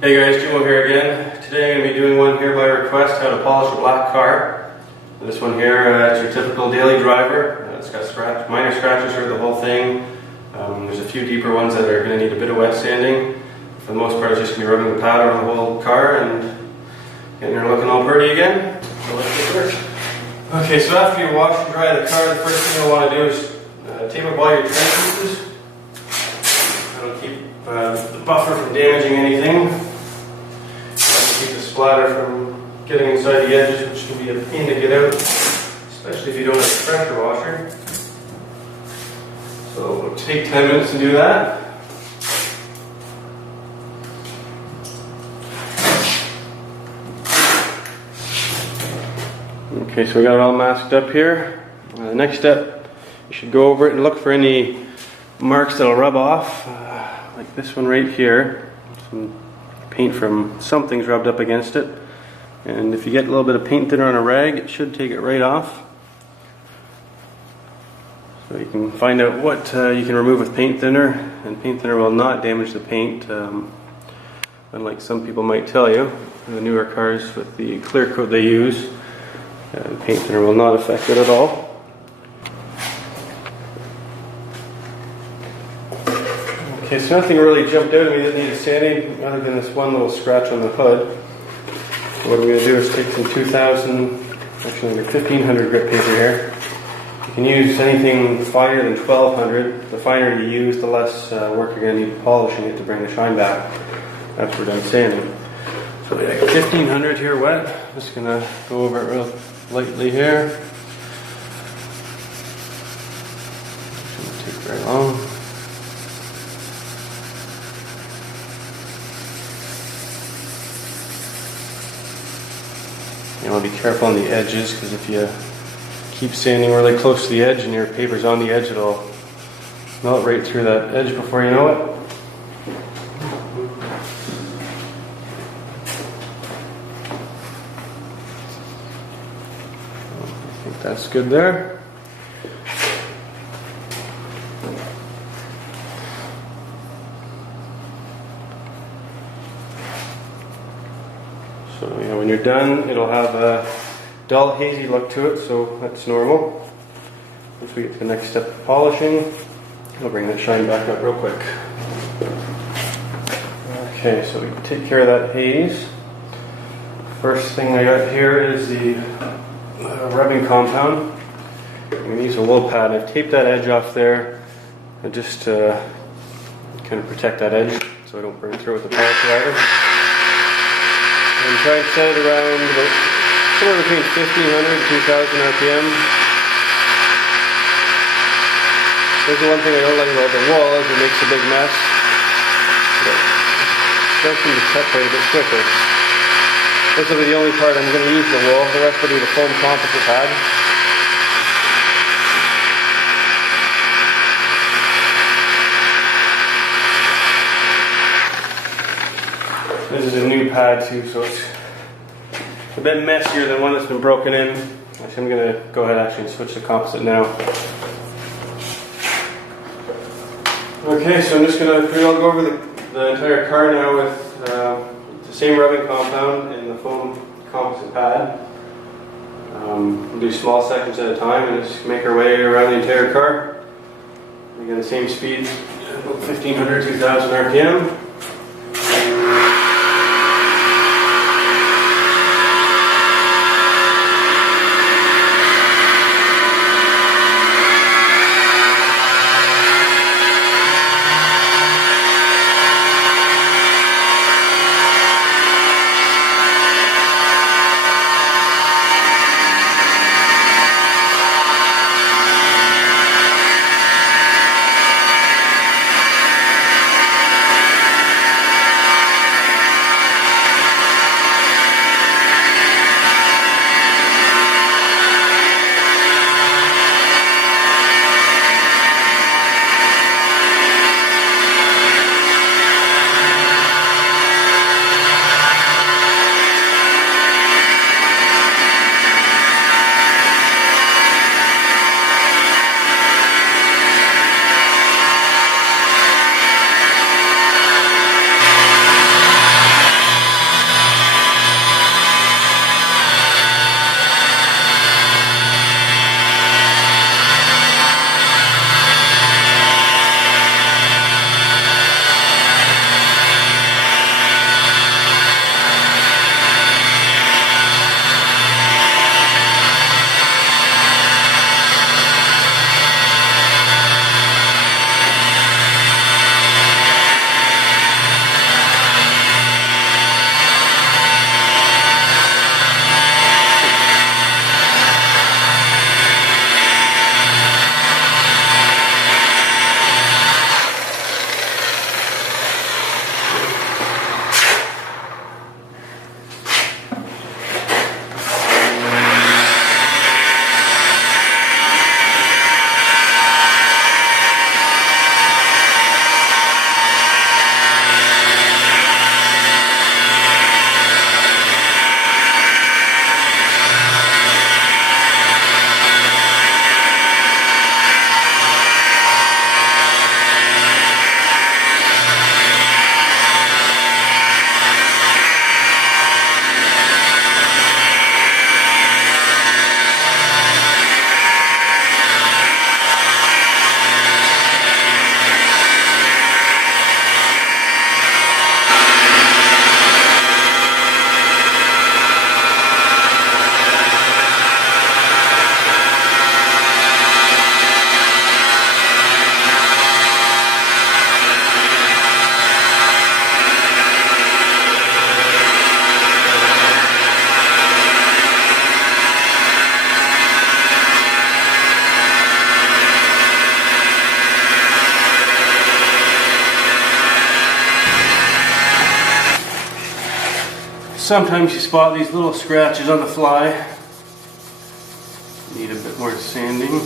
Hey guys, Jimo here again. Today I'm going to be doing one here by request, how to polish a black car. This one here, it's your typical daily driver. It's got minor scratches over the whole thing. There's a few deeper ones that are going to need a bit of wet sanding. For the most part, it's just going to be rubbing the pad over the whole car and getting her looking all pretty again. So let's get to work. Okay, so after you wash and dry the car, the first thing you'll want to do is tape up all your trim pieces. That'll keep the buffer from damaging anything. Keep the splatter from getting inside the edges, which can be a pain to get out, especially if you don't have a pressure washer. So it'll take 10 minutes to do that. Okay, so we got it all masked up here. The next step, you should go over it and look for any marks that'll rub off, like this one right here. Some paint from something's rubbed up against it, and if you get a little bit of paint thinner on a rag, it should take it right off. So you can find out what you can remove with paint thinner, and paint thinner will not damage the paint, unlike some people might tell you. The newer cars with the clear coat they use, paint thinner will not affect it at all. Okay, so nothing really jumped out at me that needed sanding other than this one little scratch on the hood. So what I'm going to do is take some 1500 grit paper here. You can use anything finer than 1200. The finer you use, the less work you're going to need polishing it to bring the shine back after we're done sanding. So we got 1500 here wet. Just going to go over it real lightly here. Shouldn't take very long. You want to be careful on the edges, because if you keep sanding really close to the edge and your paper's on the edge, it'll melt right through that edge before you know it. I think that's good there. So when you're done, it'll have a dull, hazy look to it, so that's normal. Once we get to the next step of polishing, I'll bring that shine back up real quick. Okay, so we can take care of that haze. First thing I got here is the rubbing compound. I'm going to use a wool pad. I've taped that edge off there just to kind of protect that edge so I don't burn through it with the power provider. And try and set it around about somewhere between 1500 and 2000 RPM. There's the one thing I don't like about the wool is it makes a big mess. But it does seem to cut quite a bit quicker. This will be the only part I'm going to use the wool. The rest will be the foam composite pad. This is a new pad too, so it's a bit messier than one that's been broken in. Actually, I'm going to go ahead and switch to composite now. Okay, so I'm just going to go over the entire car now with the same rubbing compound and the foam composite pad. We'll do small sections at a time and just make our way around the entire car. Again, the same speeds, about 1500, 2000 RPM. Sometimes you spot these little scratches on the fly. Need a bit more sanding.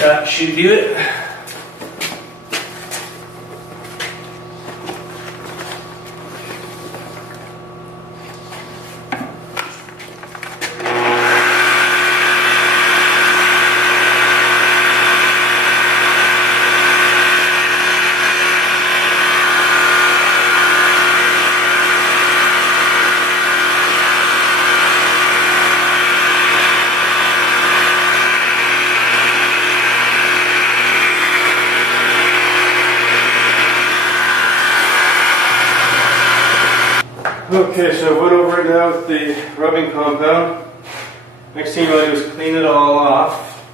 That should do it. Okay, so I went over it now with the rubbing compound. Next thing you want to do is clean it all off.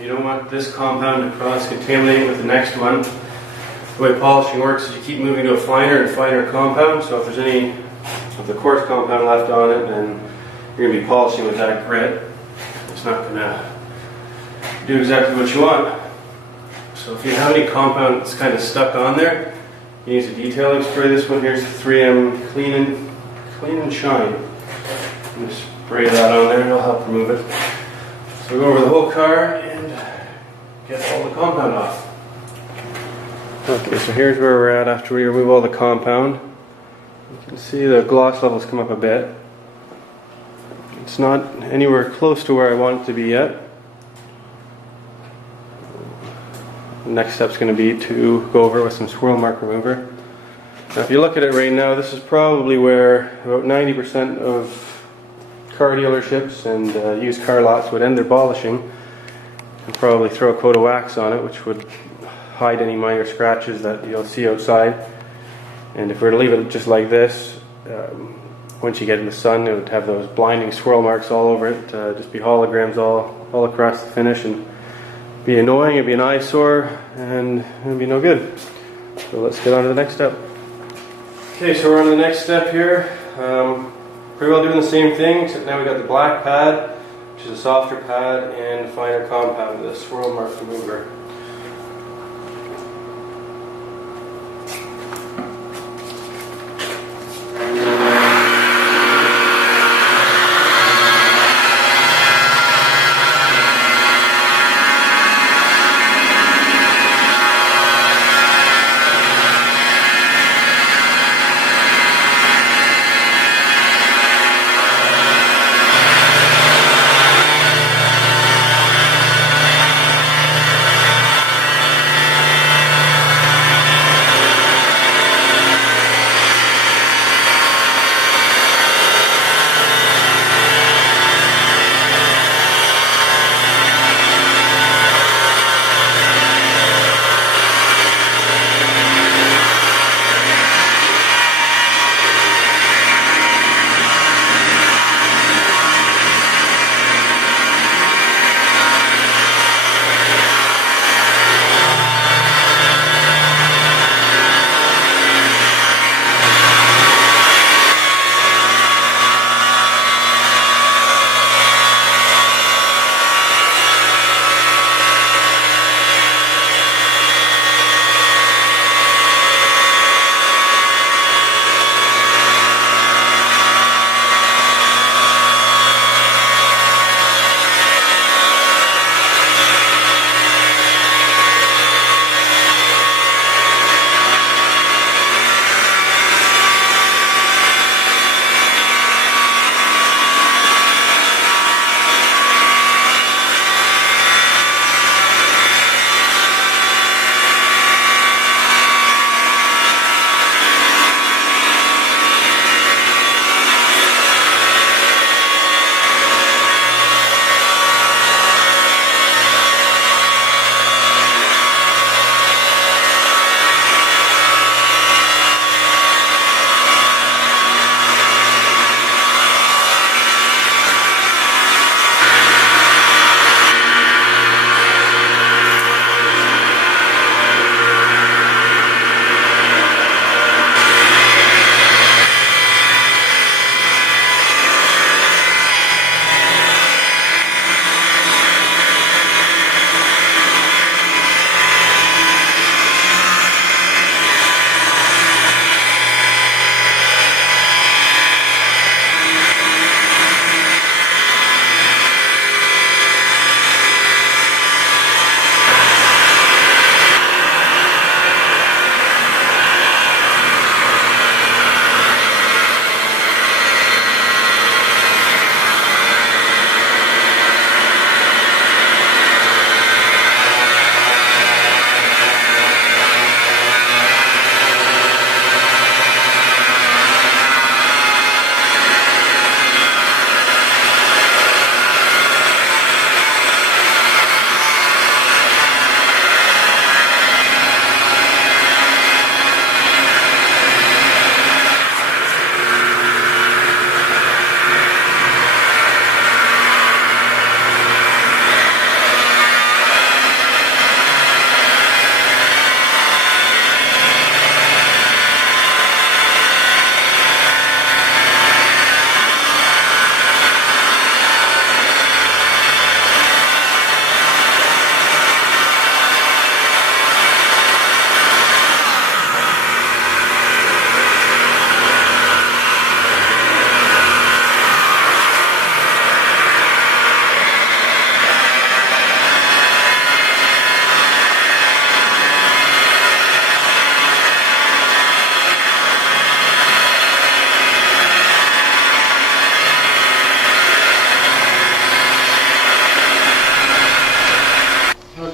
You don't want this compound to cross-contaminate with the next one. The way polishing works is you keep moving to a finer and finer compound, so if there's any of the coarse compound left on it, then you're going to be polishing with that grit. It's not going to do exactly what you want. So if you have any compound that's kind of stuck on there, you use a detailing spray. This one here is 3M Clean and Shine. And just spray that on there and it'll help remove it. So go over the whole car and get all the compound off. Okay, so here's where we're at after we remove all the compound. You can see the gloss levels come up a bit. It's not anywhere close to where I want it to be yet. The next step's going to be to go over it with some swirl mark remover. Now if you look at it right now, this is probably where about 90% of car dealerships and used car lots would end their polishing and probably throw a coat of wax on it, which would hide any minor scratches that you'll see outside. And if we were to leave it just like this, once you get in the sun, it would have those blinding swirl marks all over it, just be holograms all across the finish, and be annoying, it'd be an eyesore, and it'd be no good. So let's get on to the next step. Okay, so we're on to the next step here. Pretty well doing the same thing, except now we got the black pad, which is a softer pad, and finer compound, the swirl mark remover.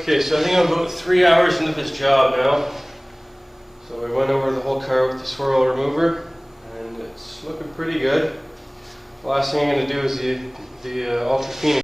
Okay, so I think I'm about 3 hours into this job now. So I went over the whole car with the swirl remover, and it's looking pretty good. The last thing I'm going to do is the Ultra Phoenix